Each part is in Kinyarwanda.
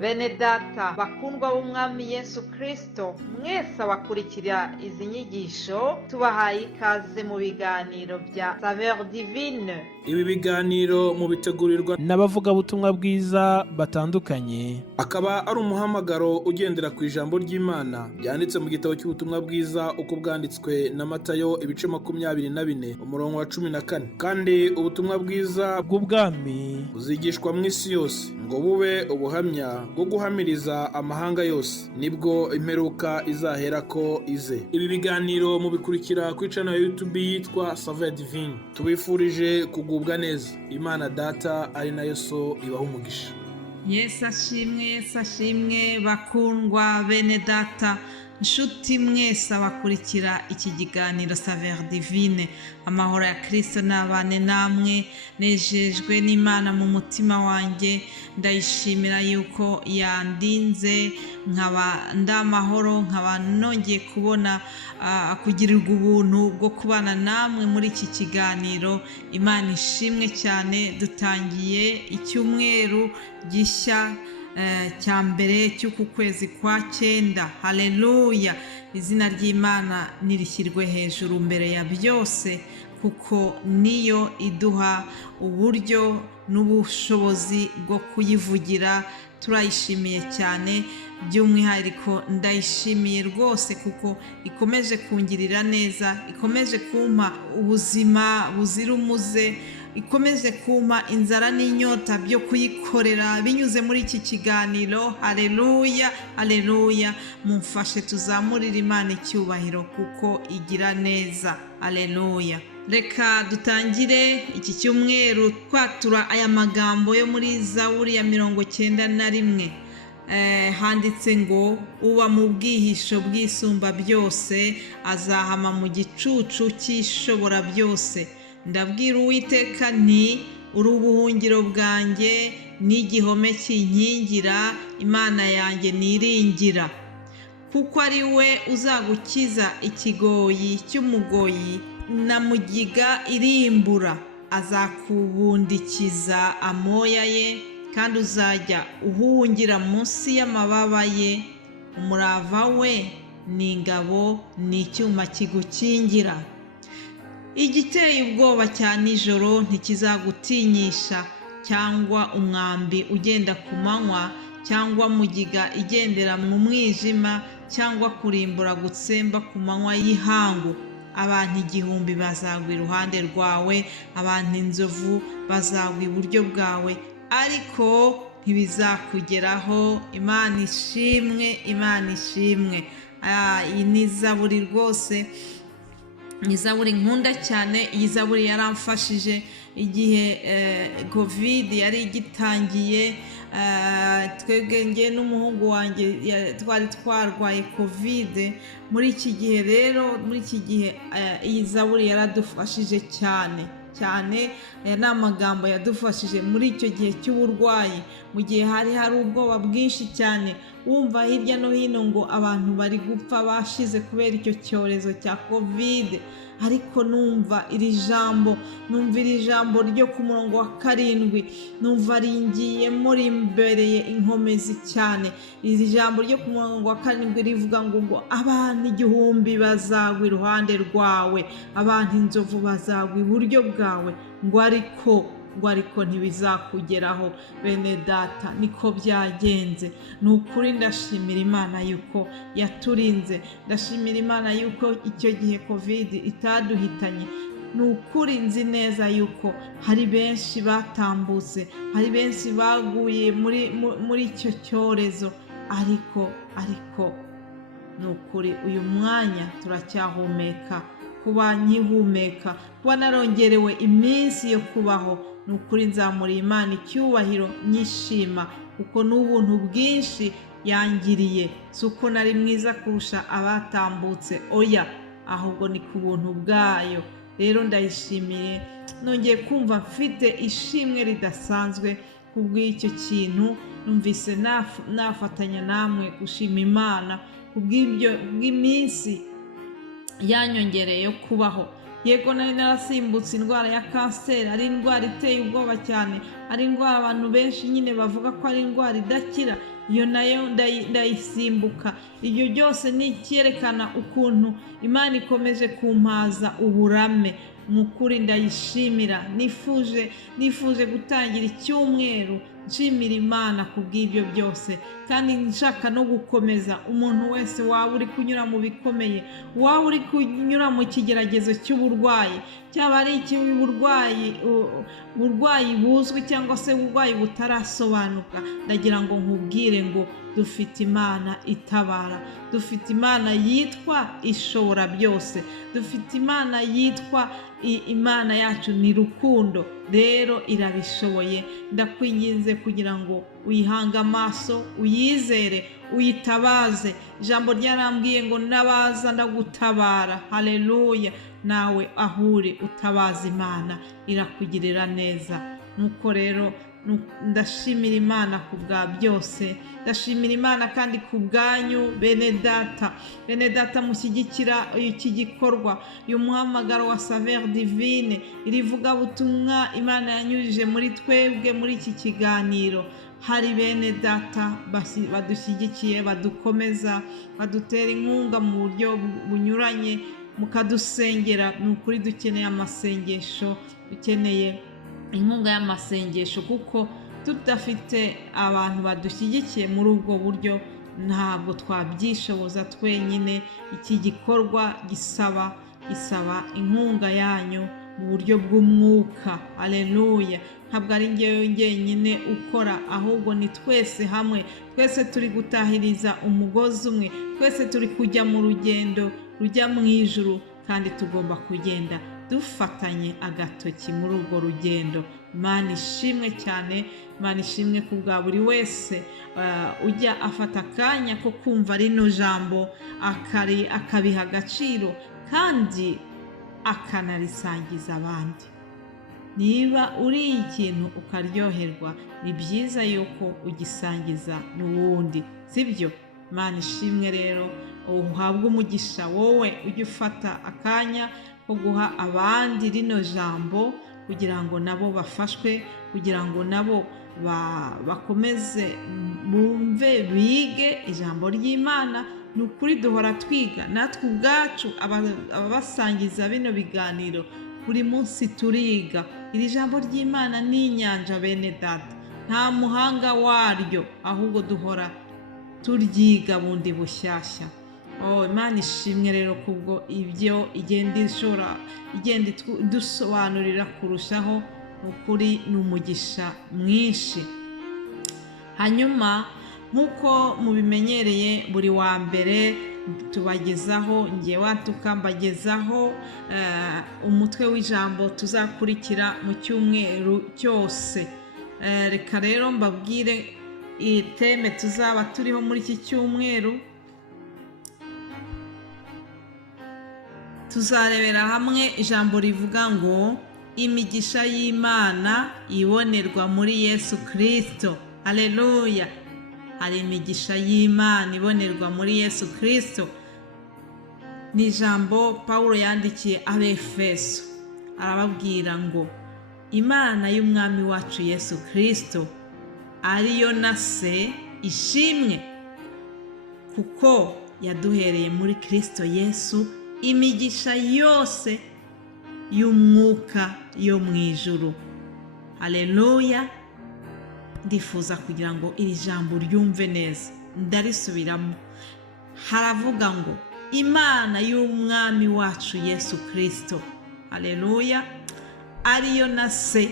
Bene data bakundwa b'umwami Yesu Kristo, mwese abakurikira izi nyigisho tubahaye ikaze mu biganiro bya Saveur Divine. Ibi biganiro mu bitegurirwa n'abavugabutumwa bwiza batandukanye, akaba ari umuhamagaro ugendera ku ijambo ry'Imana byanditse mu gitabo cy'ubutumwa bwiza uko bwanditswe na Matayo ibice 24 umurongo wa 14. Kandi ubutumwa bwiza bw'ubwami buzigishwa mu isi yose ngo bube ubuhamya bwo guhamiriza amahanga yose, nibwo imperuka izahera ko ize. Ibi biganiro mubikurikira ku channel ya YouTube yitwa Saveur Divine. Tubifurije kugubwa neza. Imana Data ari nayo so ibaha umugisha. Yesu ashimwe bakundwa bene data, nshuti mwese abakurikira iki kiganiro Saveur Divine. Amahoro ya Kristo nabane namwe, nejejwe n'Imana mu mutima wanjye. Ndayishimira yuko yandinze nkaba ndamahoro, nkaba nongeye kubona kugirirwa ubuntu bwo kubana namwe muri iki kiganiro. Imana ishimwe cyane. Dutangiye icyumweru gishya cya mbere cy'uku kwezi kwa 9. Haleluya! Izina ry'Imana nirishyirwe hejuru mbere ya byose, kuko niyo iduha uburyo n'ubushobozi bwo kuyivugira. Turayishimiye cyane, by'umwihariko ndayishimiye rwose kuko ikomeje kungirira neza, ikomeje kumpa ubuzima buzira umuze, ikomeje kumpa inzara n'inyota byo kuyikorera binyuze muri iki kiganiro. Haleluya, haleluya! Mumfashe tuzamurire Imana icyubahiro kuko igira neza. Haleluya! Reka dutangire iki cyumweru twatura aya magambo yo muri Zaburi ya 91. Handitse ngo uba mu bwihisho bw'isumba byose azahama mu gicucu cy'ishobora byose. Ndabwira Uwiteka nti uri ubuhungiro bwanjye n'igihome kinkingira, Imana yanjye niringira. Kuko ari we uzagukiza ikigoyi cy'umugoyi na mugiga irimbura. Azakubundikiza amoya ye kandi uzajya uhungira munsi y'amababa ye. Umurava we ni ingabo n'icyuma kigukingira. Igiteye ubwoba cya nijoro ntikizagutinyisha, cyangwa umwambi ugenda ku manywa, cyangwa mugiga igendera mu mwijima, cyangwa kurimbura gutsemba ku manywa y'ihangu. Abantu 1000 bazagwa iruhande rwawe, abantu inzovu bazagwa iburyo bwawe, ariko ntibizakugeraho. Imana ishimwe, Imana ishimwe. Iyi ni Zaburi rwose, ni Zaburi nkunda cyane. Iyi Zaburi yaramfashije igihe covid yari igitangiye. Twebwe nge n'umuhungu wanjye twari twarwaye covid. Muri iki gihe rero, muri iki gihe iyi Zaburi yaradufashije cyane cyane. Aya ni amagambo yadufashije muri icyo gihe cy'uburwayi, mu gihe hari ubwoba bwinshi cyane, wumva hirya no hino ngo abantu bari gupfa bashize kubera icyo cyorezo cya covid. Ariko numva iri jambo ryo ku murongo wa 7, numva ringiyemo rimbereye inkomezi cyane. Iri jambo ryo ku murongo wa 7 rivuga ngo abantu 1000 bazagwa iruhande rwawe, abantu inzovu bazagwa iburyo bwawe, ngo ariko ntibizakugeraho. Bene data, niko byagenze. Ni ukuri ndashimira Imana yuko yaturinze, ndashimira Imana yuko icyo gihe covid itaduhitanye. Ni ukuri nzi neza yuko hari benshi batambutse, hari benshi baguye muri icyo cyorezo, ariko ni ukuri uyu mwanya turacyahumeka. Kuba nkihumeka, kuba narongerewe iminsi yo kubaho, ni ukuri nzamuriye Imana icyubahiro nyishima, kuko n'ubuntu bwinshi yangiriye. Si uko nari mwiza kurusha abatambutse, oya, ahubwo ni ku buntu bwayo. Rero ndayishimiye, nongeye kumva mfite ishimwe ridasanzwe kubw'icyo kintu. Numvise nafatanya namwe gushima Imana kubw'iminsi yanyongereye yo kubaho, yego nari narasimbutse indwara ya kanseri, ari indwara iteye ubwoba cyane, ari indwara abantu benshi nyine bavuga ko ari indwara idakira, iyo nayo ndayisimbuka. Ibyo byose ni icyerekana ukuntu Imana ikomeje kumpaza uburame. Mu kuri ndayishimira. Nifuje gutangira icyumweru nshimira Imana ku bw'ibyo byose, kandi nshaka no gukomeza umuntu wese waba uri kunyura mu bikomeye, waba uri kunyura mu kigeragezo cy'uburwayi, cyaba ari uburwayi buzwi cyangwa se uburwayi butarasobanuka. Ndagira ngo nkubwire ngo dufite Imana itabara, dufite Imana yitwa ishobora byose, dufite Imana yitwa Imana yacu ni rukundo, rero irabishoboye. Ndakwinginze kugira ngo uyihange amaso, uyizere, uyitabaze. Ijambo ryarambwiye ngo nabaza ndagutabara. Haleluya! Nawe ahuri utabaza Imana, irakugirira neza. Nuko rero ndashimira Imana ku bwa byose, ndashimira Imana kandi ku bwanyu bene data mushyigikira iki gikorwa, uyu muhamagaro wa Saveur Divine, irivuga butumwa Imana yanyujije muri twebwe muri iki kiganiro. Hari bene data badushyigikiye, badukomeza, badutera inkunga mu buryo bunyuranye, mukadusengera. Ni ukuri dukeneye amasengesho, dukeneye inkunga y'amasengesho, kuko tudafite abantu badushyigikiye muri ubwo buryo ntabwo twabyishoboza twenyine. Iki gikorwa gisaba inkunga yanyu mu buryo bw'umwuka. Haleluya! Ntabwo ari njyewe njyenyine ukora, ahubwo ni twese hamwe. Twese turi gutahiriza umugozi umwe, twese turi kujya mu rugendo rujya mu ijuru, kandi tugomba kugenda dufatanye agatoki muri urwo rugendo. Imana ishimwe cyane, Imana ishimwe ku bwa buri wese ujya afata akanya ko kumva rino jambo akabiha agaciro kandi akanarisangiza abandi. Niba uri ikintu ukaryoherwa, ni byiza yuko ugisangiza n'uwundi, sibyo? Imana ishimwe rero, uhabwe umugisha wowe ujye ufata akanya ko guha abandi rino jambo, kugira ngo nabo bafashwe, kugira ngo nabo bakomeze bumve, bige ijambo ry'Imana. Ni ukuri duhora twiga natwe ubwacu, ababasangiza bino biganiro buri munsi turiga. Iri jambo ry'Imana ni inyanja bene data, nta muhanga waryo, ahubwo duhora turyiga bundi bushyashya. Imana ishimwe rero kubwo ibyo igenda dusobanurira kurushaho. Ukuri ni umugisha mwinshi. Hanyuma nk'uko mubimenyereye, buri wa mbere tubagezaho, ngewe tukambagezaho umutwe w'ijambo tuzakurikira mu cyumweru cyose. Reka rero mbabwire iyi teme tuzaba turiho muri iki cyumweru. Tuzarebera hamwe ijambo rivuga ngo imigisha y'Imana ibonerwa muri Yesu Kristo. Haleluya! Hari imigisha y'Imana ibonerwa muri Yesu Kristo. Ni ijambo Pawulo yandikiye Abefeso, arababwira ngo Imana y'umwami wacu Yesu Kristo ariyo na se ishimwe, kuko yaduhereye muri Kristo Yesu imigisha yose y'umwuka yo mu ijuru. Haleluya! Ndifuza kugira ngo iri jambo ryumve neza, ndarisubiramo. Haravuga ngo Imana y'umwami wacu Yesu Kristo, haleluya, ariyo na se,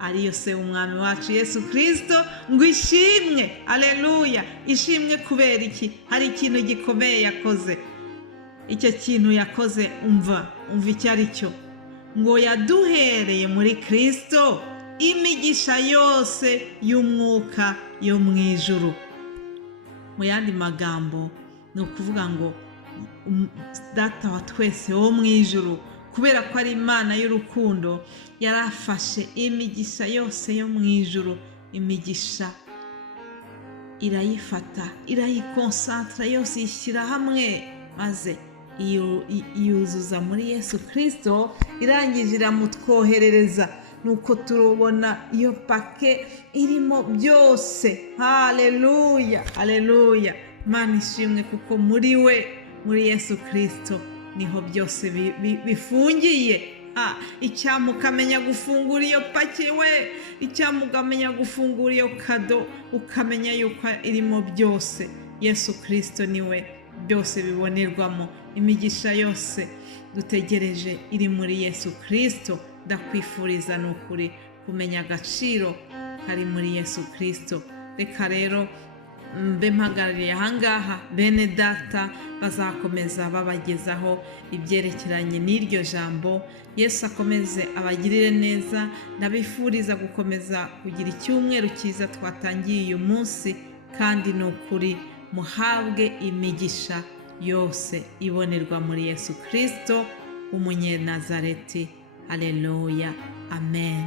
ariyo se umwami wacu Yesu Kristo, ngo ishimwe. Haleluya! Ishimwe kubera iki? Hari ikintu gikomeye yakoze. Icyo kintu yakoze, umva icyo ari cyo, ngo yaduhereye muri Kristo imigisha yose y'umwuka yo mu ijuru. Mu yandi magambo ni ukuvuga ngo data wa twese wo mu ijuru, kubera ko ari Imana y'urukundo, yarafashe imigisha yose yo mu ijuru. Imigisha irayifata, irayikonsantra yose, ishyira hamwe, maze yuzuza muri Yesu Kristo, irangije iramutwoherereza, nuko turubona iyo pake irimo byose. Haleluya, haleluya. Imana ishimwe, kuko muri we, muri Yesu Kristo niho byose bifungiye. Icyampa ukamenya gufungura iyo pake we, icyampa ukamenya gufungura iyo kado, ukamenya yuko irimo byose. Yesu Kristo niwe byose bibonerwamo. Imigisha yose dutegereje iri muri Yesu Kristo. Ndakwifuriza ni ukuri kumenya agaciro kari muri Yesu Kristo. Reka rero mbe mpagarariye ahangaha, bene data bazakomeza babagezaho ibyerekeranye n'iryo jambo. Yesu akomeze abagirire neza. Ndabifuriza gukomeza kugira icyumweru cyiza twatangiye uyu munsi, kandi ni ukuri muhabwe imigisha yose ibonerwa muri Yesu Kristo w'umunyenazareti. Haleluya, amen.